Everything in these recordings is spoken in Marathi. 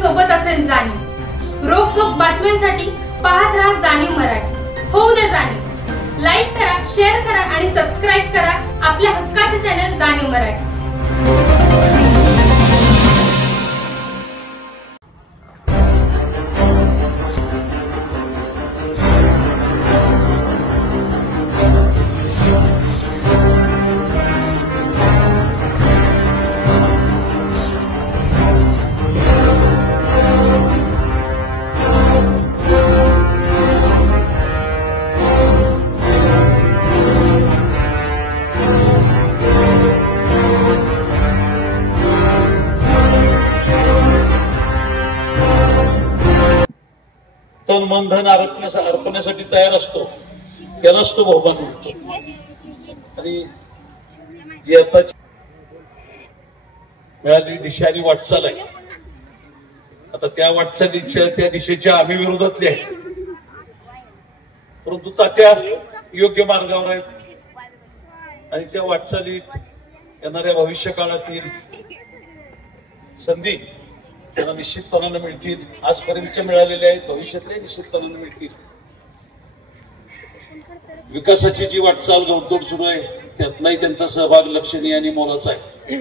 सोबत असेल जाणीव। रोखोक बातम्यांसाठी पाहत राहा जाणीव मराठी। होऊ दे जाणीव। लाईक करा, शेअर करा आणि सबस्क्राईब करा आपल्या हक्काचे चॅनल जाणीव मराठी। तन मन धन अर्पण्यासाठी तयार असतो, त्यालाच तो बहुमान मिळतो। आणि जी आता मिळालेली दिशा आणि वाटचाल आहे, आता त्या वाटचालीच्या त्या दिशेच्या आम्ही विरोधातले आहे, परंतु तात्या योग्य मार्गावर आहेत आणि त्या वाटचालीत येणाऱ्या भविष्य काळातील संधी त्यांना निश्चितपणाने मिळतील। आजपर्यंतच्या मिळालेल्या आहेत, भविष्यातल्या निश्चितपणाने मिळतील। विकासाची जी वाटचाल घोडदौड सुरू आहे त्यातलाही त्यांचा सहभाग लक्षणीय आणि मोलाचा आहे।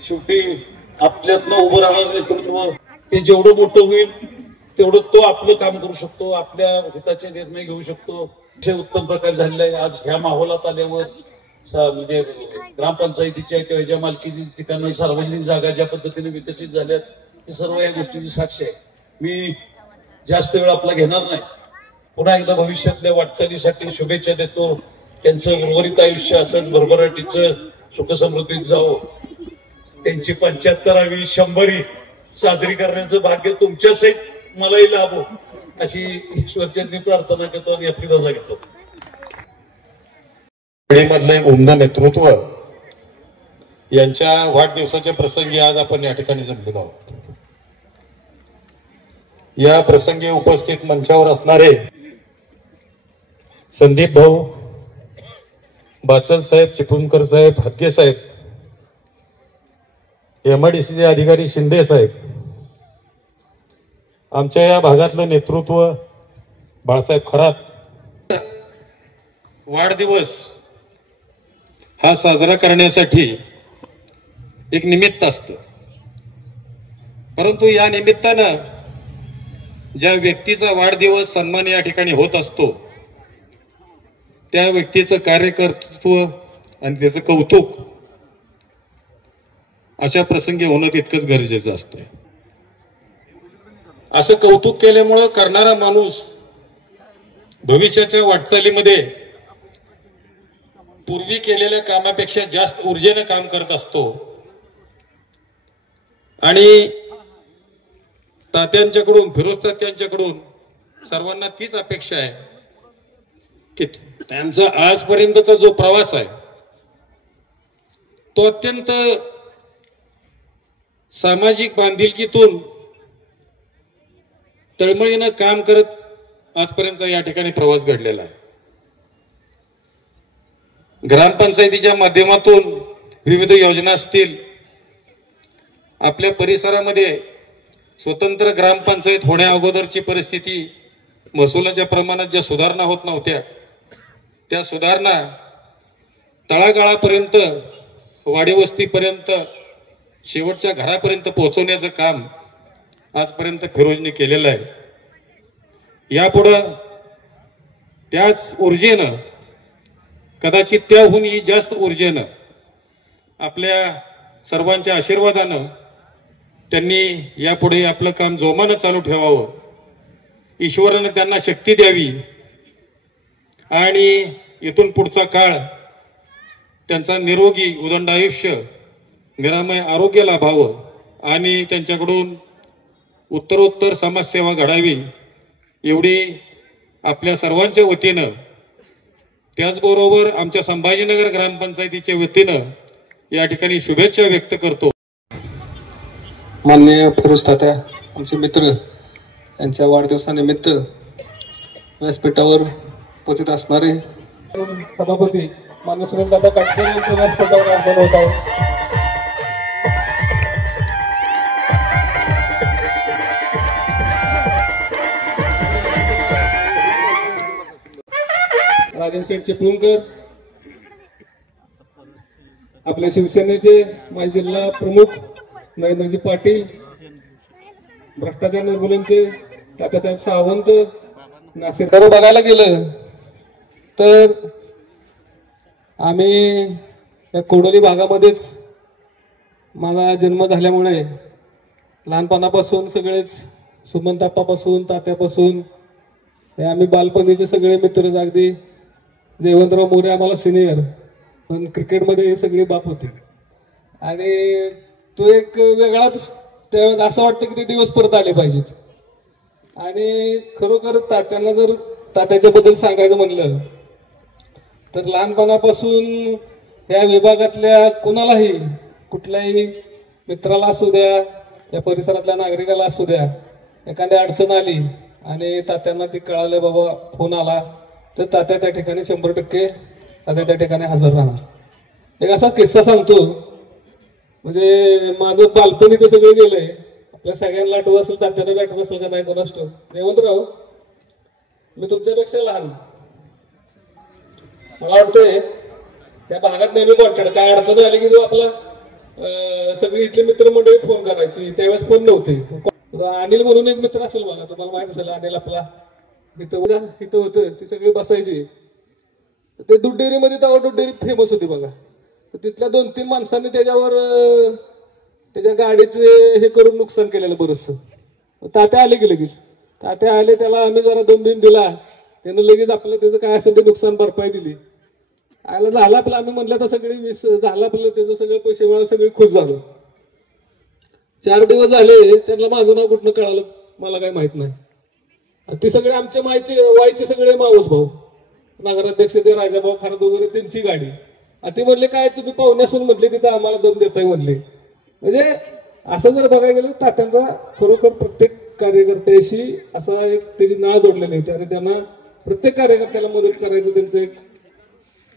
शेवटी आपल्यातलं उभं राहणारं नेतृत्व ते जेवढं मोठं होईल तेवढं तो आपलं काम करू शकतो, आपल्या हिताचे निर्णय घेऊ शकतो। उत्तम प्रकारे झालेला आहे। आज ह्या माहोलात आल्यावर म्हणजे ग्रामपंचायतीच्या किंवा ज्या मालकीची ठिकाणी सार्वजनिक जागा ज्या पद्धतीने विकसित झाल्यात हे सर्व या गोष्टीची साक्ष आहे। मी जास्त वेळ आपला घेणार नाही। पुन्हा एकदा भविष्यातल्या वाटचालीसाठी शुभेच्छा देतो। त्यांचं उर्वरित आयुष्य असंच भरभराटीचं सुखसमृद्धीत जावं। त्यांची 75वी 100वी साजरी करण्याचं भाग्य तुमच्या सहित मलाही लाभो अशी ईश्वरचरणी प्रार्थना करतो आणि आपली रजा घेतो। मधले उमदा नेतृत्व यांच्या वाढदिवसाच्या प्रसंगी आज आपण या ठिकाणी जमलेलो आहोत। या प्रसंगी उपस्थित मंचावर असणारे संदीप भाऊ, बाचल साहेब, चिपळूणकर साहेब, हत्के साहेब, MIDCचे अधिकारी शिंदे साहेब, आमच्या या भागातलं नेतृत्व बाळासाहेब खरात, वाढदिवस हा साजरा करण्यासाठी एक निमित्त असतं, परंतु या निमित्तानं ज्या व्यक्तीचा वाढदिवस सन्मान या ठिकाणी होत असतो त्या व्यक्तीचं कार्यकर्तृत्व आणि त्याचं कौतुक अशा प्रसंगी होणं तितकंच गरजेचं असतं। असं कौतुक केल्यामुळं करणारा माणूस भविष्याच्या वाटचालीमध्ये पूर्वी केलेल्या कामापेक्षा जास्त ऊर्जेने काम करत असतो। आणि तात्यांच्याकडून, फिरोज तात्यांच्याकडून सर्वांना तीच अपेक्षा आहे की त्यांचा आजपर्यंतचा जो प्रवास आहे तो अत्यंत सामाजिक बांधिलकीतून तळमळीनं काम करत आजपर्यंत या ठिकाणी प्रवास घडलेला आहे। ग्रामपंचायतीच्या माध्यमातून विविध योजना असतील, आपल्या परिसरामध्ये स्वतंत्र ग्रामपंचायत होण्या अगोदरची परिस्थिती, महसुलाच्या प्रमाणात ज्या सुधारणा होत नव्हत्या त्या सुधारणा तळागाळापर्यंत, वाडीवस्तीपर्यंत, शेवटच्या घरापर्यंत पोहोचवण्याचं काम आजपर्यंत फिरोजने केलेलं आहे। यापुढं त्याच ऊर्जेनं, कदाचित त्याहूनही जास्त ऊर्जेनं, आपल्या सर्वांच्या आशीर्वादानं त्यांनी यापुढे आपलं काम जोमानं चालू ठेवावं, ईश्वरानं त्यांना शक्ती द्यावी आणि इथून पुढचा काळ त्यांचा निरोगी उदंड आयुष्य, निरामय आरोग्य लाभावं आणि त्यांच्याकडून उत्तरोत्तर समाजसेवा घडावी एवढी आपल्या सर्वांच्या वतीनं, त्याचबरोबर आमच्या संभाजीनगर ग्रामपंचायतीच्या वतीनं या ठिकाणी शुभेच्छा व्यक्त करतो। माननीय फिरोज तात्या आमचे मित्र यांच्या वाढदिवसानिमित्त व्यासपीठावर उपस्थित असणारे सभापती माननीय सुनीलदादा काटकर यांच्या व्यासपीठावर आगमन होत आहे। राजन शेठ चिपळूणकर, आपल्या शिवसेनेचे माजी जिल्हा प्रमुख नरेंद्रजी पाटील, भ्रष्टाचार निर्मूलनचे तात्यासाहेब सावंत, नासिर. खरं बघायला गेलं तर आम्ही या कोडोली भागामध्येच माझा जन्म झाल्यामुळे लहानपणापासून सगळेच सुमंताप्पापासून तात्यापासून हे आम्ही बालपणीचे सगळे मित्र. अगदी जयवंतराव मोरे आम्हाला सिनियर, पण क्रिकेटमध्ये हे सगळे बाप होते. आणि तो एक वेगळाच त्यावेळेस असं वाटतं की ते दिवस परत आले पाहिजेत. आणि खरोखर तात्यांना जर तात्याच्याबद्दल सांगायचं म्हणलं तर लहानपणापासून या विभागातल्या कुणालाही, कुठल्याही मित्राला असू द्या, या परिसरातल्या नागरिकाला असू द्या, एखादी अडचण आली आणि तात्यांना ते कळालं बाबा फोन आला तर तात्या त्या ठिकाणी 100% तात्या त्या ठिकाणी हजर राहणार. एक असा किस्सा सांगतो, म्हणजे माझं बालपण इथे सगळं गेलंय. आपल्या सगळ्यांना आठवत असेल, तात्याला आठवत असेल का नाही कोणास ठाऊक. जयवंतराव, मी तुमच्यापेक्षा लहान, मला वाटतंय त्या भागात नेहमी कॉन्टॅक्ट, काय अडचण आली की जो आपला सगळी इथले मित्रमंडळी फोन करायची. त्यावेळेस फोन नव्हते. अनिल म्हणून एक मित्र असेल मला, तुम्हाला माहित असेल अनिल आपला, इथं होतं, ती सगळी बसायची. ते दूध डेअरीमध्ये तेव्हा दूध डेअरी फेमस होती बघा. तिथल्या 2-3 माणसांनी त्याच्यावर त्याच्या गाडीचे हे करून नुकसान केलेलं बरंचसं. तात्या आले की लगेच, तात्या आले, त्याला आम्ही जरा 2 दिन दिला, त्यानं लगेच आपलं त्याचं काय असेल ते नुकसान भरपाई दिली. आयला झालं आपलं, आम्ही म्हणलं तर सगळी झालं आपलं, त्याचं सगळं पैसे मिळाले, सगळे खुश झालो. 4 दिवस झाले, त्यांना माझं नाव कुठनं कळालं मला काय माहित नाही. ते सगळे आमचे वायचे सगळे मावस भाऊ, नगराध्यक्ष ते राजाभाऊ खारद वगैरे, त्यांची गाडी. ते म्हणले काय तुम्ही पाहुण्यासून म्हणले तिथं आम्हाला दम देताय म्हणले. म्हणजे असं जर बघायला गेलं तात्यांचा खरोखर प्रत्येक कार्यकर्त्याशी असा एक त्याची नाळ जोडलेली होती आणि त्यांना प्रत्येक कार्यकर्त्याला मदत करायचं त्यांचं एक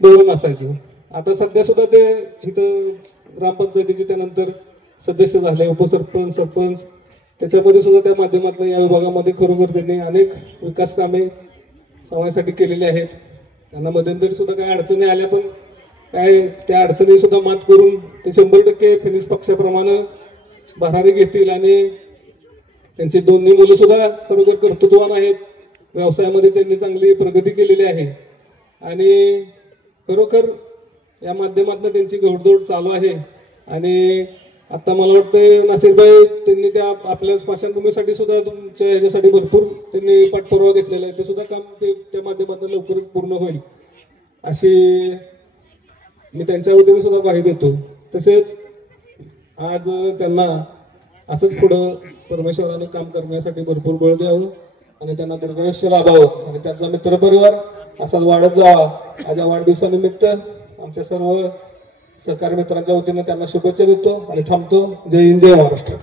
धोरण असायचं. आता सध्या सुद्धा ते इथं ग्रामपंचायतीचे त्यानंतर सदस्य झाले, उपसरपंच, सरपंच, त्याच्यामध्ये सुद्धा त्या माध्यमातून या विभागामध्ये खरोखर त्यांनी अनेक विकास कामे समाजासाठी केलेली आहेत. त्यांना मध्यंतरी सुद्धा काही अडचणी आल्या, पण काय त्या अडचणी सुद्धा मात करून ते 100% फिनिक्स पक्षाप्रमाणे भरारी घेतील. आणि त्यांची 2 मुलं सुद्धा खरोखर कर्तृत्ववान आहेत. व्यवसायामध्ये त्यांनी चांगली प्रगती केलेली आहे आणि खरोखर या माध्यमातून त्यांची घोडदौड चालू आहे. आणि आता मला वाटतं नासिरभाई त्यांनी त्या आपल्या स्मशानभूमीसाठी सुद्धा तुमच्या ह्याच्यासाठी भरपूर त्यांनी पाठपुरावा घेतलेला आहे. ते सुद्धा काम ते त्या माध्यमातून लवकरच पूर्ण होईल अशी मी त्यांच्या वतीने सुद्धा ग्वाही देतो. तसेच आज त्यांना असंच पुढं परमेश्वराने काम करण्यासाठी भरपूर बळ द्यावं आणि त्यांना दीर्घायुष्य लाभावं आणि त्यांचा मित्रपरिवार असाच वाढत जावा. आज या वाढदिवसानिमित्त आमच्या सर्व सहकारी मित्रांच्या वतीने त्यांना शुभेच्छा देतो आणि थांबतो. जय हिंद, जय महाराष्ट्र.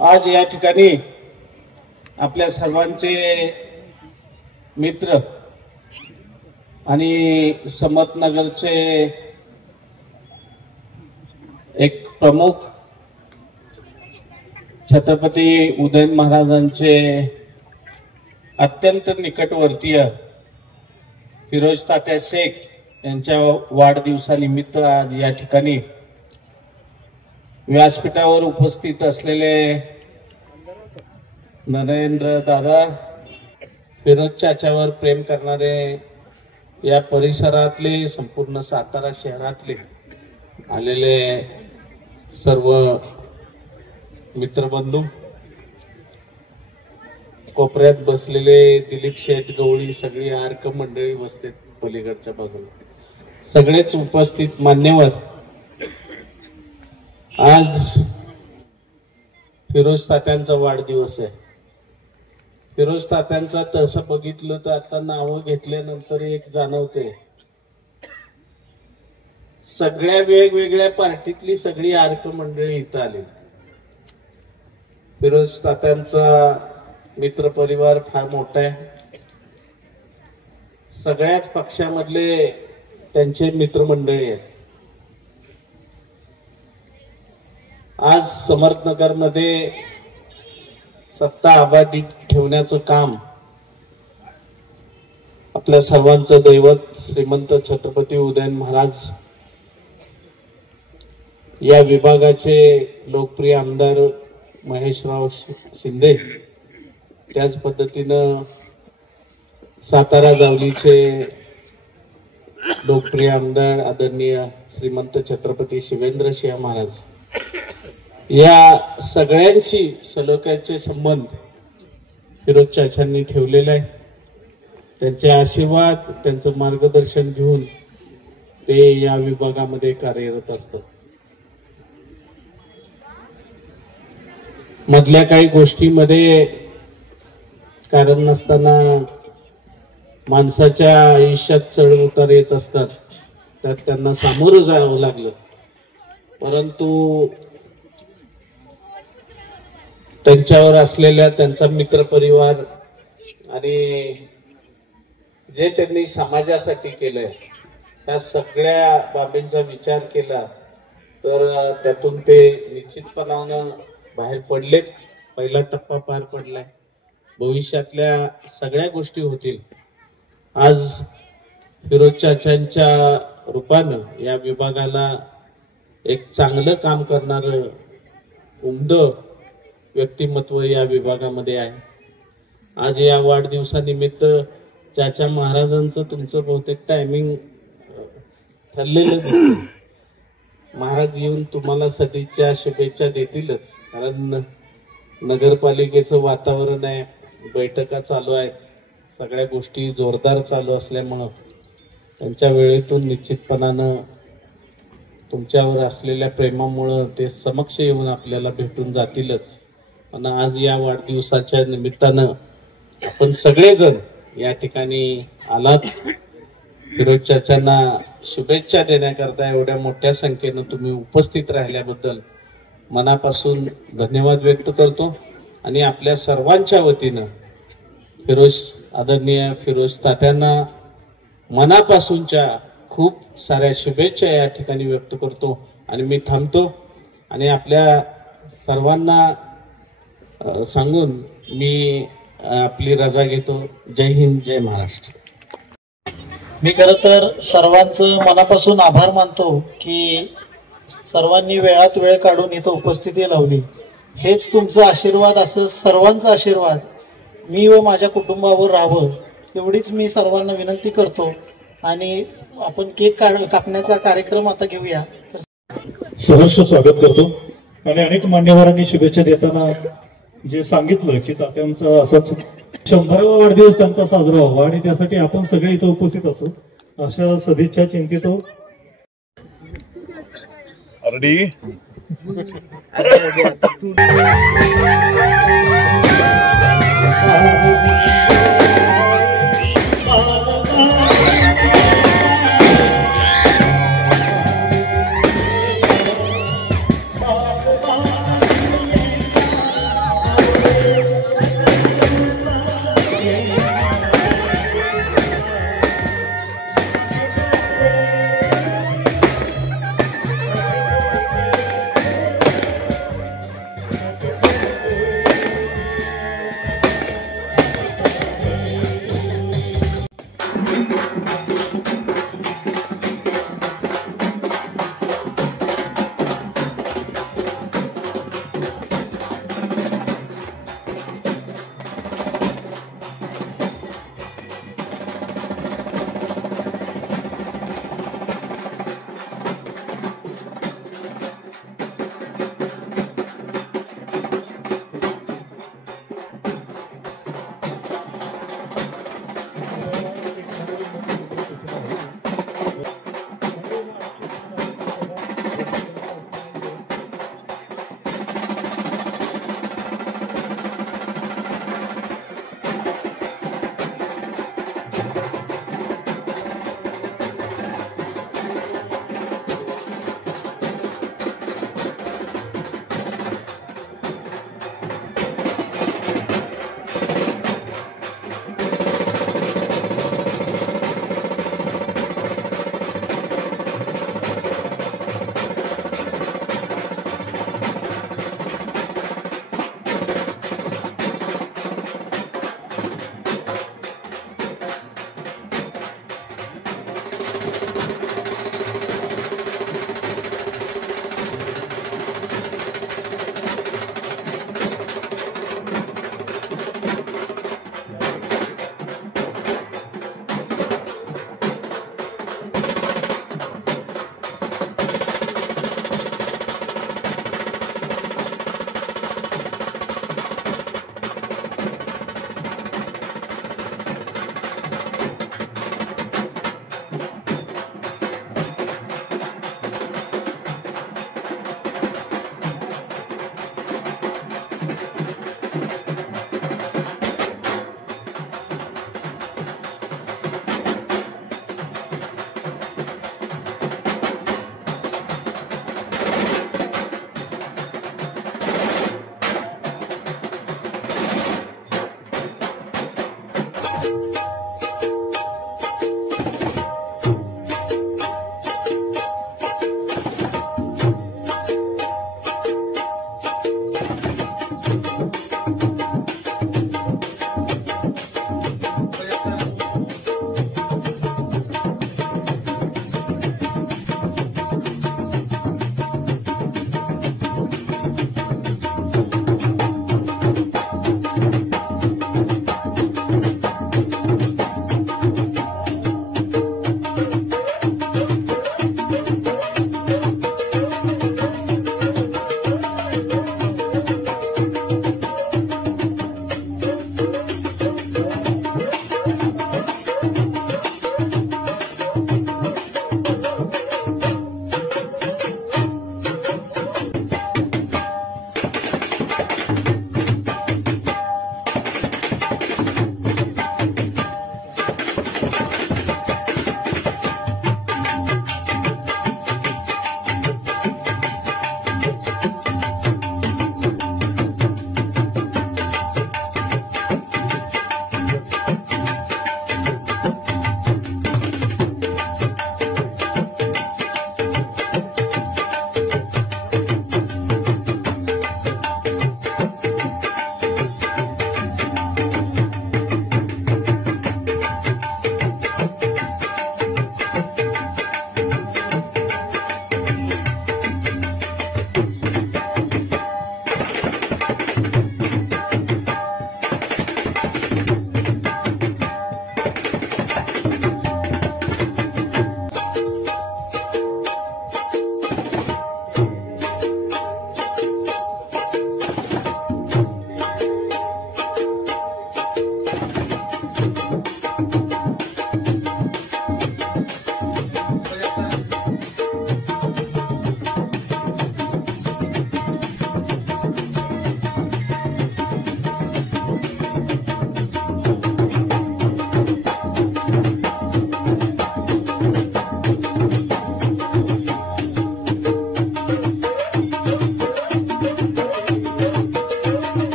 आज या ठिकाणी आपल्या सर्वांचे मित्र आणि समर्थनगरचे एक प्रमुख छत्रपती उदयन महाराजांचे अत्यंत निकटवर्तीय फिरोज तात्या शेख यांच्या वाढदिवसानिमित्त आज या ठिकाणी व्यासपीठावर उपस्थित असलेले नरेंद्र दादा, फिरोज चाच्यावर प्रेम करणारे या परिसरातले, संपूर्ण सातारा शहरातले आलेले सर्व मित्रबंधू, कोपऱ्यात बसलेले दिलीप शेठ, गवळी, सगळी आर्क मंडळी बसते पलीकडच्या बाजूला, सगळेच उपस्थित मान्यवर. आज फिरोज तात्यांचा वाढदिवस आहे. फिरोज तात्यांचा तसं बघितलं तर आता नावं घेतल्यानंतर एक जाणवते, सगळ्या वेगवेगळ्या पार्टीतली सगळी आर्क मंडळी इथं आली. फिरोज तात्यांचा मित्र परिवार फार मोठा आहे. सगळ्याच पक्षामधले त्यांचे मित्रमंडळी आहेत. आज समर्थनगरमध्ये सत्ता अबाधित ठेवण्याचं काम आपल्या सर्वांचं दैवत श्रीमंत छत्रपती उदयन महाराज या विभागाचे लोकप्रिय आमदार महेशराव शिंदे, त्याच पद्धतीनं सातारा जावलीचे लोकप्रिय आमदार आदरणीय श्रीमंत छत्रपती शिवेंद्र सिंह महाराज, या सगळ्यांशी सलोख्याचे संबंध फिरोज चाचांनी ठेवलेले आहे. त्यांचे आशीर्वाद, त्यांचं मार्गदर्शन घेऊन ते या विभागामध्ये कार्यरत असतात. मधल्या काही गोष्टीमध्ये कारण नसताना माणसाच्या आयुष्यात चढ उतार येत असतात, त्यात त्यांना सामोरं जावं लागलं. परंतु त्यांच्यावर असलेल्या त्यांचा मित्रपरिवार आणि जे त्यांनी समाजासाठी केलंय त्या सगळ्या बाबींचा विचार केला तर त्यातून ते निश्चितपणानं बाहेर पडलेत. पहिला टप्पा पार पडलाय. भविष्यातल्या सगळ्या गोष्टी होतील. आज फिरोज चाचांच्या रूपानं या विभागाला एक चांगलं काम करणारं उमदं व्यक्तिमत्व या विभागामध्ये आहे. आज या वाढदिवसानिमित्त चाचा महाराजांचं तुमचं बहुतेक टायमिंग ठरलेलं दिसतं. महाराज येऊन तुम्हाला सदिच्छा शुभेच्छा देतीलच, कारण नगरपालिकेचं वातावरण आहे, बैठका चालू आहेत, सगळ्या गोष्टी जोरदार चालू असल्यामुळं त्यांच्या वेळेतून निश्चितपणानं तुमच्यावर असलेल्या प्रेमामुळं ते समक्ष येऊन आपल्याला भेटून जातीलच. पण आज या वाढदिवसाच्या निमित्तानं आपण सगळेजण या ठिकाणी आलात. फिरोज चाचांना शुभेच्छा देण्याकरता एवढ्या मोठ्या संख्येनं तुम्ही उपस्थित राहिल्याबद्दल मनापासून धन्यवाद व्यक्त करतो. आणि आपल्या सर्वांच्या वतीनं आदरणीय फिरोज तात्यांना मनापासूनच्या खूप साऱ्या शुभेच्छा या ठिकाणी व्यक्त करतो. आणि मी थांबतो आणि आपल्या सर्वांना सांगून मी आपली रजा घेतो. जय हिंद, जय महाराष्ट्र. मी खरं तर सर्वांचं मनापासून आभार मानतो की सर्वांनी वेळात वेळ काढून इथं उपस्थिती लावली. हेच तुमचा आशीर्वाद, असं सर्वांचा आशीर्वाद मी व माझ्या कुटुंबावर राहावं एवढीच मी सर्वांना विनंती करतो. आणि आपण केक कापण्याचा कार्यक्रम आता घेऊया. सहर्ष स्वागत करतो. आणि अनेक मान्यवरांनी शुभेच्छा देताना जे सांगितलं की तात्यांचा असाच 100वा वाढदिवस त्यांचा साजरा व्हावा आणि त्यासाठी आपण सगळे इथं उपस्थित असू अशा सदिच्छा चिंतितो. रेडी